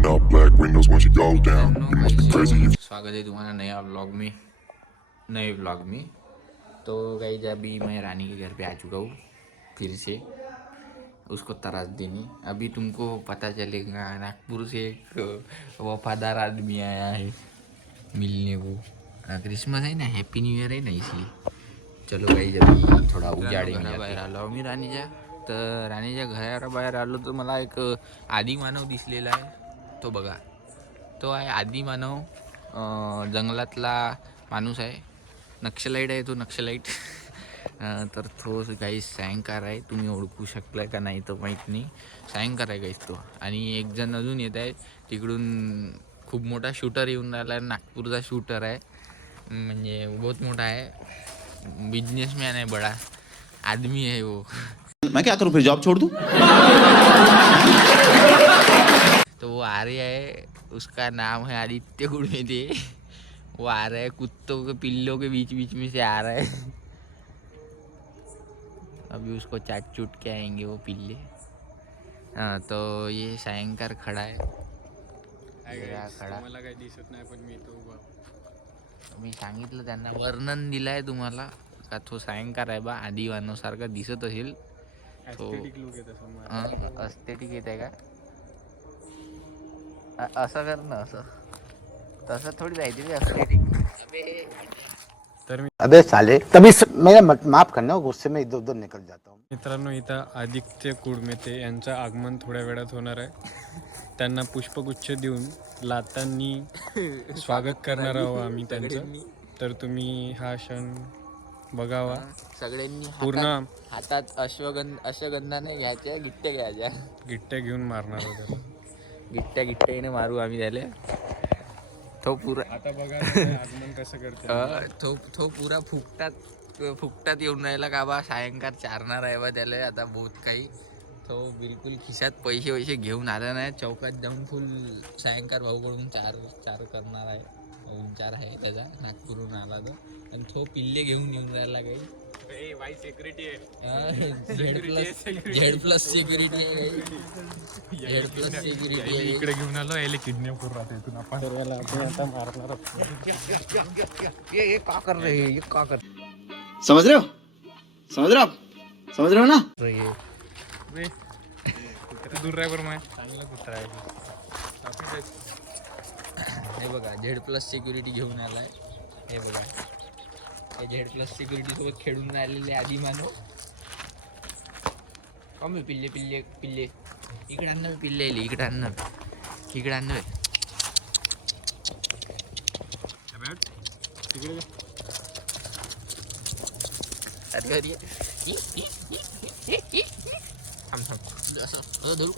Rolling up black windows when she goes down. You must be crazy. स्वागत है तुम्हारा नए व्लॉग में। तो गाइस अभी मैं रानी के घर पे आ चुका हूँ फिर से उसको तराश देने। अभी तुमको पता चलेगा नागपुर से एक वफादार आदमी आया है मिलने को। क्रिसमस है ना, हैप्पी न्यू ईयर है ना, इसलिए चलो गाइस अभी थोडा उजाडे में बाहेर आलो मी राणीच्या। तर राणीच्या घराबाहेर आलो तर मला एक आदी मानव दिसलेला आहे। तो बघा, तो आहे आदी मानव, जंगलातला माणूस आहे, नक्षलाईट आहे तो, नक्षलाईट। तर तो काही सायंकार आहे, तुम्ही ओळखू शकलाय का नाही तर माहीत नाही, सायंकार आहे काहीच तो। आणि एक जण अजून येत आहे तिकडून, खूप मोठा शूटर येऊन राहिला आहे, नागपूरचा शूटर आहे, म्हणजे बहुत मोठा आहे, बिजनेसमॅन है, बड़ा आदमी है वो। मैं क्या करूं, फिर जॉब छोड़ दूं? तो वो आ रहा है, उसका नाम है आदित्य गुड़मेते। वो आ रहा है कुत्तों के पिल्लों के बीच बीच में से आ रहा है। अभी उसको चाट चूट के आएंगे वो पिल्ले। हाँ, तो ये सायंकार खड़ा है, खड़ा मला काही दिसत नाही पण मी तो उभा। मी सांगितलं त्यांना, वर्णन दिलंय तुम्हाला का तो सायंकार आहे बा, आदिवानो सारखा दिसत असेल तो। एस्थेटिक लुक येतं समोर। एस्थेटिक येत आहे का? असं कर ना, असं तसं थोडी जायची रे एस्थेटिक। तर अबे साले, तभी मेरा माफ करना, गुस्से में इधर उधर निकल जाता हूँ। मित्रांनो, इथं आदित्य कुडमेते यांचं आगमन थोड्या वेळात होणार आहे। त्यांना पुष्पगुच्छ देऊन लातांनी स्वागत करणार आहोत आम्ही त्यांचं। तर तुम्ही हा क्षण बघावा सगळ्यांनी पूर्ण। हातात अश्वगंधा नाही घ्यायच्या, गिट्ट्या घ्यायच्या, गिट्ट्या घेऊन मारणार आहोत गिट्ट्याने मारू आम्ही त्याला। तो पुरा आता बघा आगमन कसं करतो। तो पुरा फुकटात येऊन राहिला का बा, सायंकार चारणार आहे बा त्याला आता बहुत काही। तो बिलकुल खिशात पैसे घेऊन आला नाही, चौकात जाऊन फुल सायंकार भाऊकडून चार करणार आहे, उंचार आहे त्याचा, नागपूरहून आला तो। आणि तो पिल्ले घेऊन येऊन राहिला काही, सिक्युरिटी झेड प्लस सिक्युरिटी आहे, झेड प्लस सिक्युरिटी आहे। इकडे घेऊन आलो, याला किडनॅप करू राहतो इथून आपण। तर याला आपण आता मारणार आहोत। ये का कर रहे हैं, ये का कर समझ रहे हो ना? रहे हैं? दूर ड्रायव्हर माय चांगला कुत्रा आहे। हे बघा, झेड प्लस सिक्युरिटी घेऊन आलाय, हे बघा, हे झेड प्लस सिक्युरिटी सोबत खेळून राहिलेले आदी मानव। कमी पिल्ले इकडे आण, पिल्ले इकडे आण, इकडे आण। अरे धरू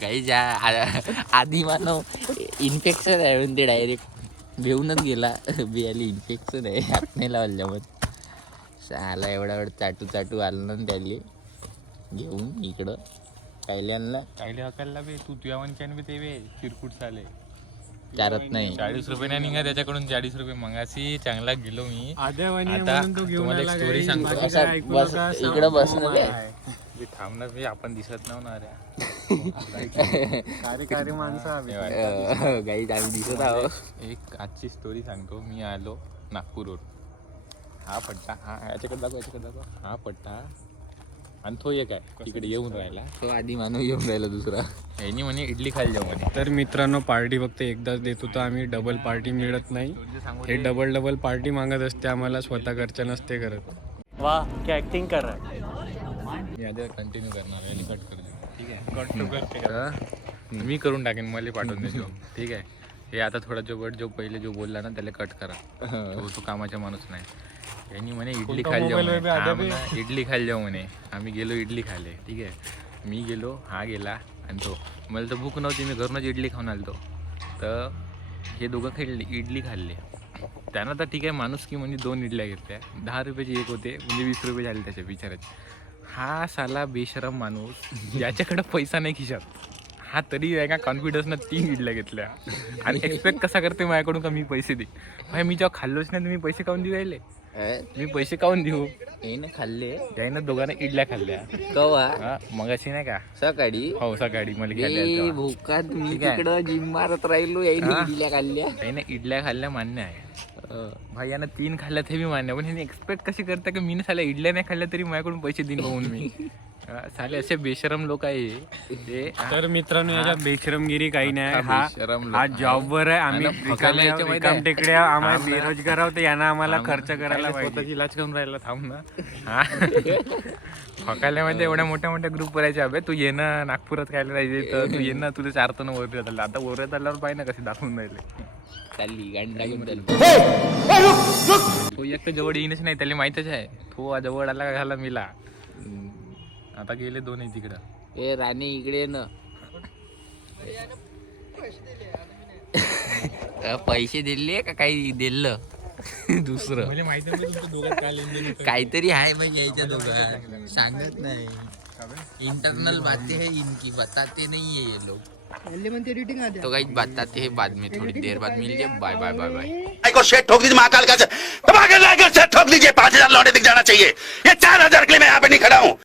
काही ज्या आधी मानव इन्फेक्शन आहे म्हणते, डायरेक्ट घेऊनच गेला, बियाली इन्फेक्शन आहे, आपणे लावल्या मग साला एवढा चाटू आलं ना त्याले घेऊन इकडं। कायले आणला, कायले हकालला बे तू, तुझ्या वनच्यान बी ते बे चिरकुट चाले चारत नाही। 40 रुपये नाही निघा त्याच्याकडून, 40 रुपये मंगासी चांगला गेलो मी। आता तुम्हाला एक स्टोरी सांगतो, इकडं बस ना मी थांबणार बे, आपण दिसत नव्हणार कार्यकारी माणसं गाईड आम्ही दिसत आहोत। एक आजची स्टोरी सांगतो। मी आलो नागपूरवर, हा पट्टा, हा याच्याकडे दाखव, हा पट्टा, आणि तो एक आहे इकडे येऊन राहिला, तो आधी मानव येऊन राहिला दुसरा, यांनी म्हणे इडली खायला जाऊ म्हणे। तर मित्रांनो, पार्टी फक्त एकदाच देत होतो आम्ही, डबल पार्टी मिळत नाही। हे डबल पार्टी मागत असते आम्हाला, स्वतः घरच्या नसते करत। वाह, क्या ऍक्टिंग कर रहा है। मी आता कंटिन्यू करणार आहे, कट कर, ठीक आहे, कट टू करते मी करून टाकेन, मला पाठवून देतो, ठीक आहे। हे आता थोडा जो पहिले जो बोलला ना त्याला कट करा, तो कामाचा माणूस नाही। यांनी म्हणे इडली खायला जाऊ म्हणे, इडली खायला जाऊ म्हणे। आम्ही गेलो इडली खायला, ठीक आहे, मी गेलो, हा गेला, आणि तो, मला तर भूक नव्हती, मी घरूनच इडली खाऊन आलो। तर हे दोघं इडली खाल्ले, त्यांना तर ठीक आहे, माणूस की म्हणजे 2 इडल्या घेतल्या, 10 रुपयाची एक होते, म्हणजे 20 रुपये झाले त्याच्या बिचाराचे। हा साला बेशरम माणूस, ज्याच्याकडे पैसा नाही खिशात, हा तरी आहे का कॉन्फिडन्स ना 3 इडल्या घेतल्या आणि एक्सपेक्ट कसा करते माझ्याकडून का मी पैसे दे भाई मी जेव्हा खाल्लोच नाही तुम्ही पैसे काऊन देऊ राहिले मी पैसे काऊन देऊ याने खाल्ले त्याने दोघांना इडल्या खाल्ल्या कवा मगाशी नाही का सकाळी हो सकाळी मला ए खाल्ल्या भूका तुम्ही ठीक आहे. तिकडं जिम मारत राहिलो याने हा. इडल्या खाल्ल्या त्याने इडल्या खाल्ल्या मान्य आहे भाई यानं 3 खाल्ल्या ते बी मान्य आहे. पण ह्याने एक्सपेक्ट कशी करता की मी साल्या इडल्या नाही खाल्ल्या तरी माझ्याकडून पैसे देईन बघून मी साले असे बेशरम लोक आहे ते तर मित्रांनो याच्यात बेशरमगिरी काही नाही हा हा बेशरम लोक. हा जॉबवर आहे आम्ही आणि फकायला यायच्या माहिती आहे? टेकड्या आम्हाला बेरोजगार आहोत यांना आम्हाला खर्च करायला पाहिजे स्वतःची इलाज करून राहिला थांब ना हा फकायल्यामध्ये एवढ्या मोठ्या मोठ्या ग्रुप करायचे अबे तू ये ना नागपुरात खायला राहायचे तर तू ये ना तुला 4 टन वरत आलं आता वरत आल्यावर पाहिजे ना कसे दाखवून राहिले चालली गांडा घेऊन चालली तो एक तर जवळ येईनच नाही त्याला माहितच आहे तो जवळ आला का घाला मिला आता गेले दोन्ही तिकडं ए राणे इकडे ये ना पैसे दिले का काही दिलं दुसरं मला माहिती आहे तुमच्या दोघात काय लेनदेन होतं. काहीतरी आहे मग यायच्या दोघांत सांगत नाही इंटरनल बातें है इनकी बताते नहीं है ये लोग तो कहीं बताते हैं बाद में थोड़ी देर बाद मिल जाए बाय बाय बाय बाय को शेट ठोक दीजिए महाकाल का दबा के लाकर शेट ठोक दीजिए 5000 लौटे दिख जाना चाहिए ये 4000 के लिए मैं यहाँ पे नहीं खड़ा हूँ